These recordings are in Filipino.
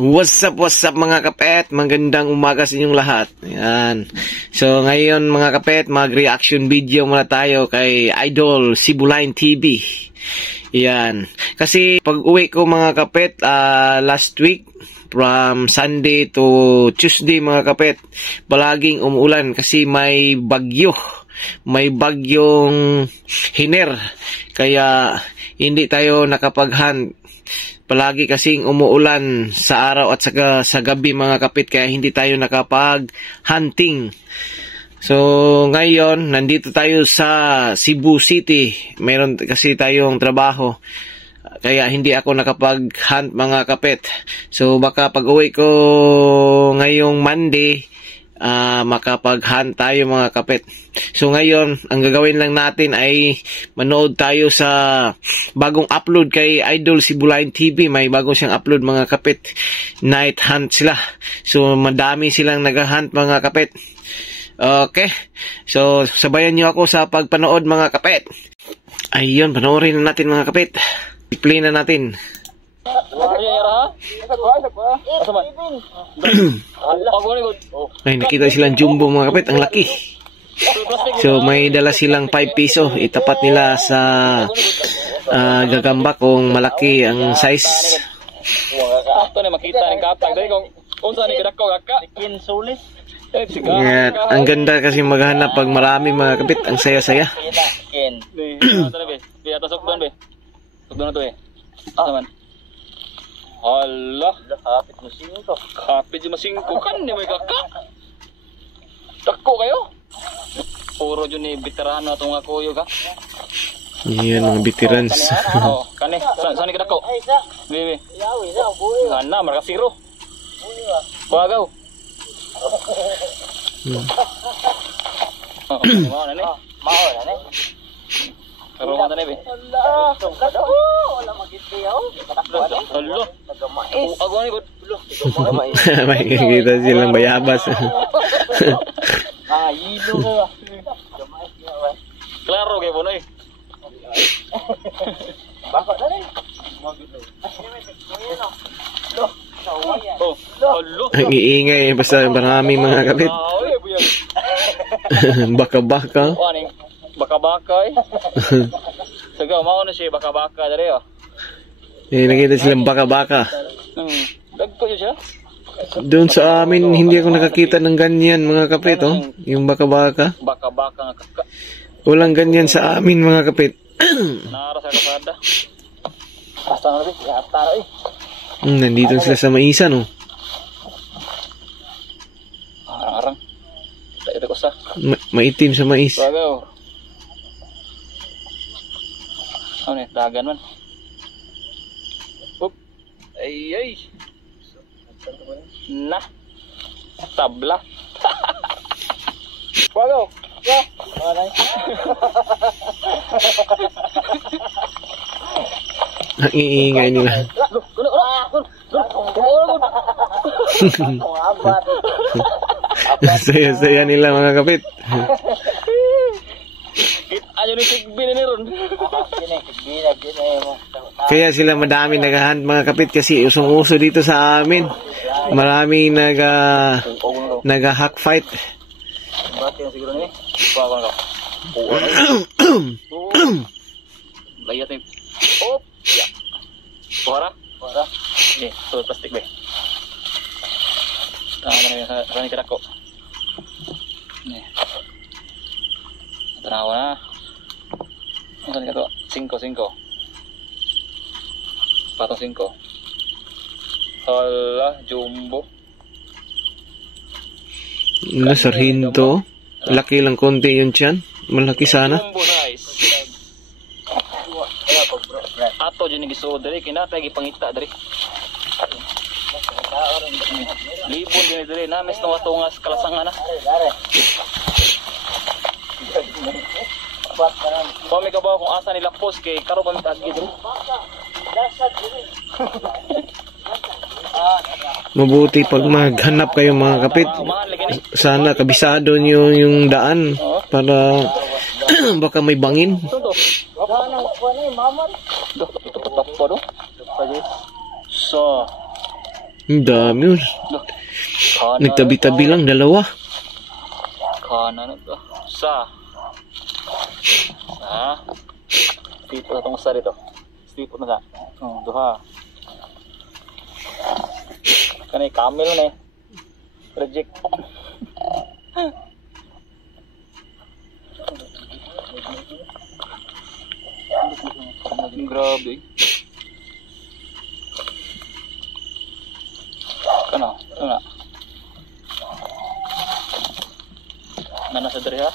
What's up mga kapet? Magandang umaga sa inyong lahat. Ayan. So ngayon mga kapet, mag-reaction video muna tayo kay Idol Sibulain TV. Ayan. Kasi pag uwi ko mga kapet, last week, from Sunday to Tuesday mga kapet, palaging umuulan kasi may bagyo. May bagyong hiner. Kaya hindi tayo nakapag-hunt. Palagi kasing umuulan sa araw at sa gabi mga kapit, kaya hindi tayo nakapag-hunting. So ngayon, nandito tayo sa Cebu City. Meron kasi tayong trabaho, kaya hindi ako nakapag-hunt mga kapit. So baka pag uwi ko ngayong Monday, makapag-hunt tayo mga kapit. So ngayon, ang gagawin lang natin ay manood tayo sa bagong upload kay Idol Sibulain TV. May bagong siyang upload mga kapit. Night hunt sila. So madami silang nag-hunt mga kapit. Okay. So sabayan niyo ako sa pagpanood mga kapit. Ayun, panoorin na natin mga kapit. I-play na natin. Ay, nakita silang jumbo mga kapit, ang laki. So may dala silang 5 piso, itapat nila sa gagamba kung malaki ang size. Yan, ang ganda kasi maghanap pag marami mga kapit, ang saya-saya. Allah, kapit mo 5. Kapit mo 5 kan, di may kakak. Dako kayo. Puro dyan ni veterano itong nga kuyo ka. Yan, mga veterans. Oh, kani, saan ni kadako? Bibi. Ana, marka 0. Bagaw. Mau na ni? Mau na ni? Pero mo na ni, be. Wala magitiyaw. Allah. Ako ni bud. May kita silang bayabas. Ilo ka. Klaro kay Bonoy. Baka na rin. Oh, Allah. Ang iingay, basta marami mga kapit. Baka-baka. Baka-baka eh. Sagaw, mao na siya baka-baka dari oh. Eh, nakita silang baka-baka. Dagko yun siya. Doon sa amin, hindi ako nakakita ng ganyan mga kapit, oh. Yung baka-baka. Baka-baka nga kaka. Walang ganyan sa amin mga kapit. Nara sa kasada. Basta na rin, ihatara eh. Nandito sila sa maisan, oh. Arang-arang. Tayo ko sa. Maitim sa mais. Bagaw. Ano eh, dagan man. Up. Ay. Nah. Tabla. Bagaw. Ya. Ang iingay nila. Saya-saya nila mga kapit. Ayo ni sigbin ni ron. Kaya sila madami nag-hunt mga kapit kasi usong-uso dito sa amin. Maraming nag-hack fight. Bakit yung siguro ni? Bawa ka. Layat ni. Op. Ya. Suara. Ni, tuh plastik be. Tama na sa ni kadako. Ni. Tanawa na. Ano ka to? 5. Patong 5. Hala, jumbo. Sarhinto. Laki lang konti yun tiyan. Malaki sana. Jumbo size. Ato dyan nag-isuod dari. Kinata gipangita dari. Libon din dari. Namis na watungas kalasangan na. Pami ka ba kung asa nila post kay karo ba mitagi dito? Mabuti pag maghanap kayo mga kapit. Sana kabisado niyo yung daan para baka may bangin. So, Ang dami yun. Nagtabi-tabi lang, dalawa. Kanan ito. Sa. Ha? Stipot na itong sa dito. Stipot na sa. Duha. Kanay camel na eh. Project. Grabe. Kano? Ano na? Nasa diri ha?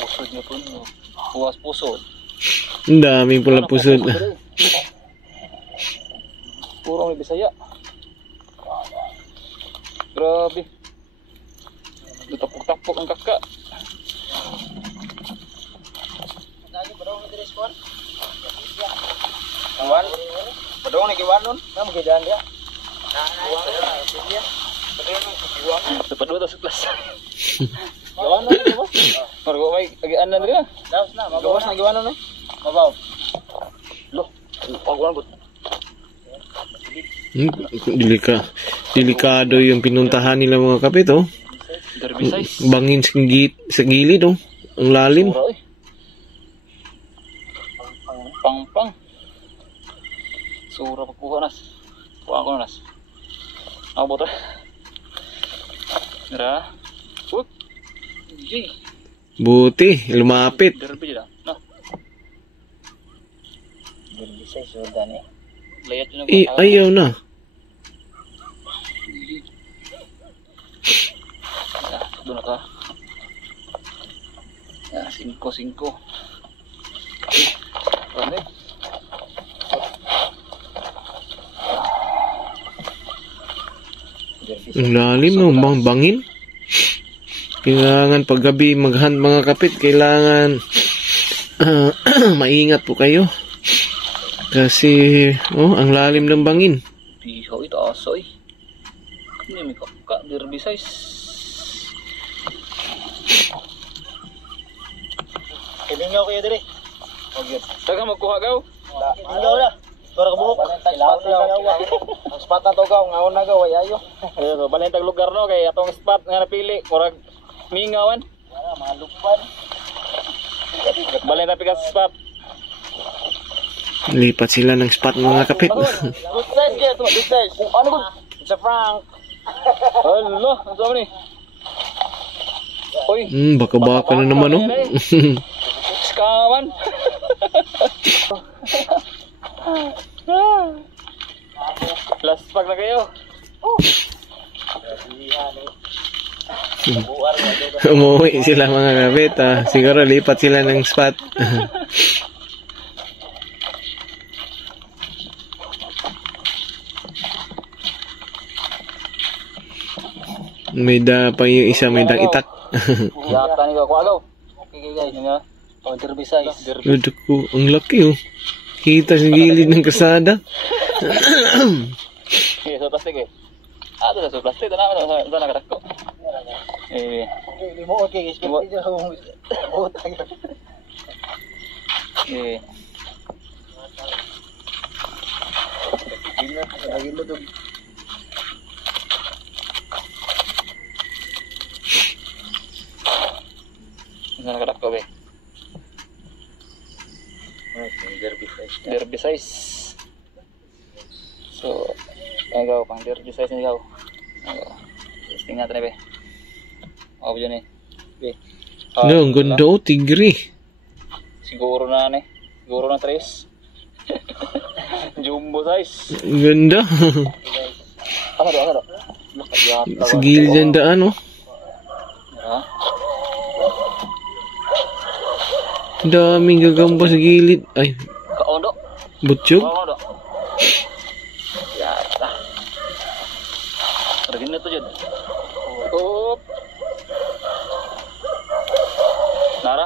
Pusod niya po. Puwas pusod. Ang daming pula pusod. Puro may Bisaya. Grabe. Tapok-tapok ang kakak. Iwan? Padong na iwan nun? Kamu kailan dia? Dapat dua tas kelas. Iwan nun? Margo may agian na rin. Daos na, mabawas na iwan nun. Mabaw. Loh, pagwan po. Delikado yung pinuntahan nila mga kapit, oh. Derby size. Bangin sa gilid, oh. Ang lalim. Pang. Sura pagkuha nas. Kuha ko nas. Ako boto. Mira. Wuk. Jay. Buti, lumapit. Derby dito. No. Derby size sudan eh. Layat yun Ayaw na. Doon na ka. 5. Ano eh? Ang lalim, no? Bangin. Kailangan paggabi maghunt mga kapit. Kailangan maingat po kayo. Kasi, ang lalim ng bangin. Pihaw ito aso eh. Hindi may derby size. Kailangan kayo dire. Okay. Taga magkuha gaw. Ilaw na. Para kabuhok. Ilaw na. Ang spot na to gaw. Ngaon na gaw. Ayayo. Balintag lugar no. Kaya atong spot nga napili. Murag mingawan. Mga lupan. Balintag pikas spot. Lipat sila ng spot mga kapit. Good size kaya ito. Good size. Ano good? It's a prank. Hello. Ang sama ni. Uy. Baka-baka na naman, oh. Kawan. Last pack na kayo. Umuwi sila mga kapit. Siguro lipat sila ng spot. May da pa yung isa, may dang itak. Yata ni ko agaw. Okay guys, nga. Oh, derby size. Aduh ko, ang laki, oh. Kita sa gilid ng kasada. So plastic eh. Ito sa plastic, ito na nakatakko. Hindi mo okay guys. Lagi mo ito. Ano nakatakko ba? Derby size. So, agaw pang derby size ni gaw. Testing natin na be. Ako dyan eh. Be. Ang ganda, oh, tigre. Siguro na 3. Jumbo size. Ang ganda. Ano? Sa gilid ng daan, oh. Ha? Daming gagamba sa gilid. Ay, Kaondo. butsyog. Kaondo. Yata. Karagin na to dyan. Oop. Nara.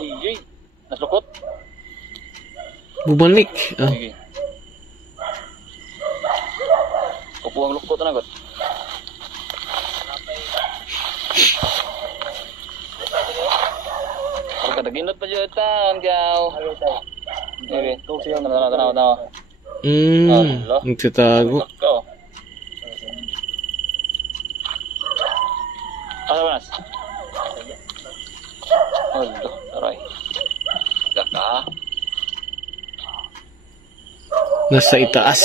Iyay. Naslukot. Bumalik. Sige. Kupuang lukot na agad. Kadaginot pa dyan tan, gaw. Ebe, tanaw. Nagtatago. Asa ba nas? Aduh, aray. Gaka. Nasa itaas.